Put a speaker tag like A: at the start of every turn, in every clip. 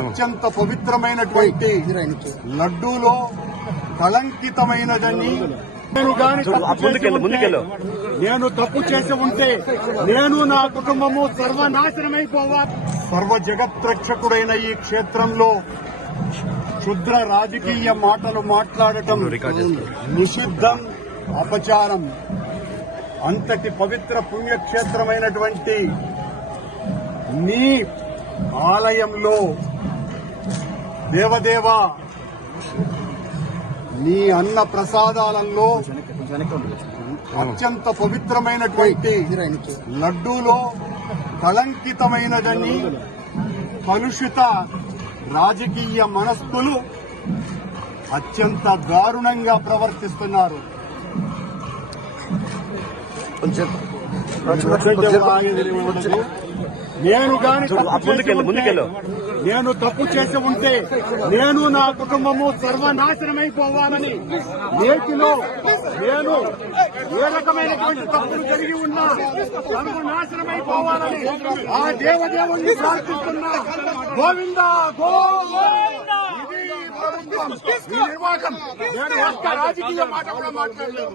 A: అత్యంత పవిత్రమైనటువంటి లడ్డూలో కళంకితమైనదని నేను గాని తప్పు చేసి
B: ముందుకెళ్ళు,
A: ఉంటే,
B: ముందుకెళ్ళు.
A: నేను తప్పు చేసి ఉంటే నేను నా కుటుంబము సర్వనాశనమైపోవాలి సర్వ జగత్రక్షకుడైన ఈ క్షేత్రంలో క్షుద్ర రాజకీయ మాటలు మాట్లాడటం నిషిద్ధం అపచారం. అంతటి పవిత్ర పుణ్యక్షేత్రమైనటువంటి నీ ఆలయంలో దేవదేవ నీ అన్న ప్రసాదాలలో అత్యంత పవిత్రమైనటువంటి లడ్డూలో కళంకితమైనదని కలుషిత రాజకీయ మనస్థులు అత్యంత దారుణంగా ప్రవర్తిస్తున్నారు. నేను చేసి
B: ముందుకెళ్ళు.
A: నేను తప్పు చేసి ఉంటే నేను నా కుటుంబము సర్వనాశనమైపోవాలని నేటిలో నేను ఏ రకమైనటువంటి తప్పులు జరిగి ఉన్నా సర్వనాశనమైపోవాలని ఆ దేవదేవుణ్ణి ప్రార్థిస్తున్నా గోవింద గోవింద. నిర్వాహకం. నేను ఒక్క రాజకీయ మాట కూడా మాట్లాడలేదు.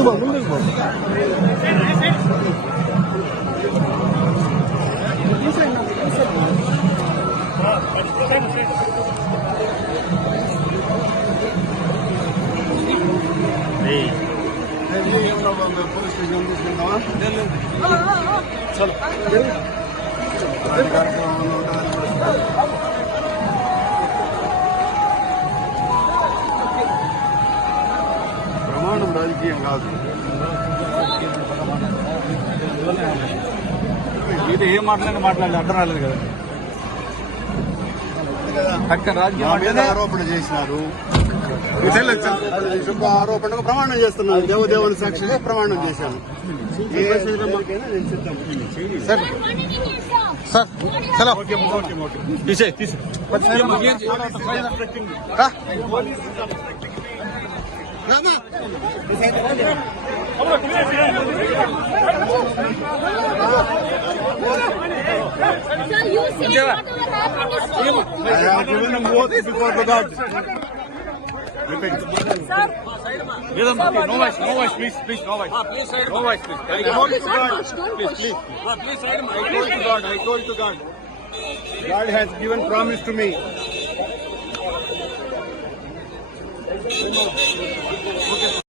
A: ముందుకు పో ముందుకు పో పోలీస్ స్టేషన్ తీసుకెళ్తావా చలో కార్యక్రమంలో రాజకీయం కాదు.
C: ఇది ఏం మాట్లాడి మాట్లాడి అర్థం రాలేదు కదా. పక్క రాజకీయం
A: ఆరోపణ చేసినారు. శుభ ఆరోపణకు ప్రమాణం చేస్తున్నాను దేవదేవుని సాక్షిగా ప్రమాణం చేశాను. ఏ
C: సార్ సార్ చలో. తీసే తీసే
A: I have given them oath before the God.
C: Repeat. Sir, no voice, no voice, please, please, no voice. Please, sir. No voice, please.
A: I go to God.
D: Please, please.
C: Please, sir.
A: I go to God. I go to God. God has given promise to me.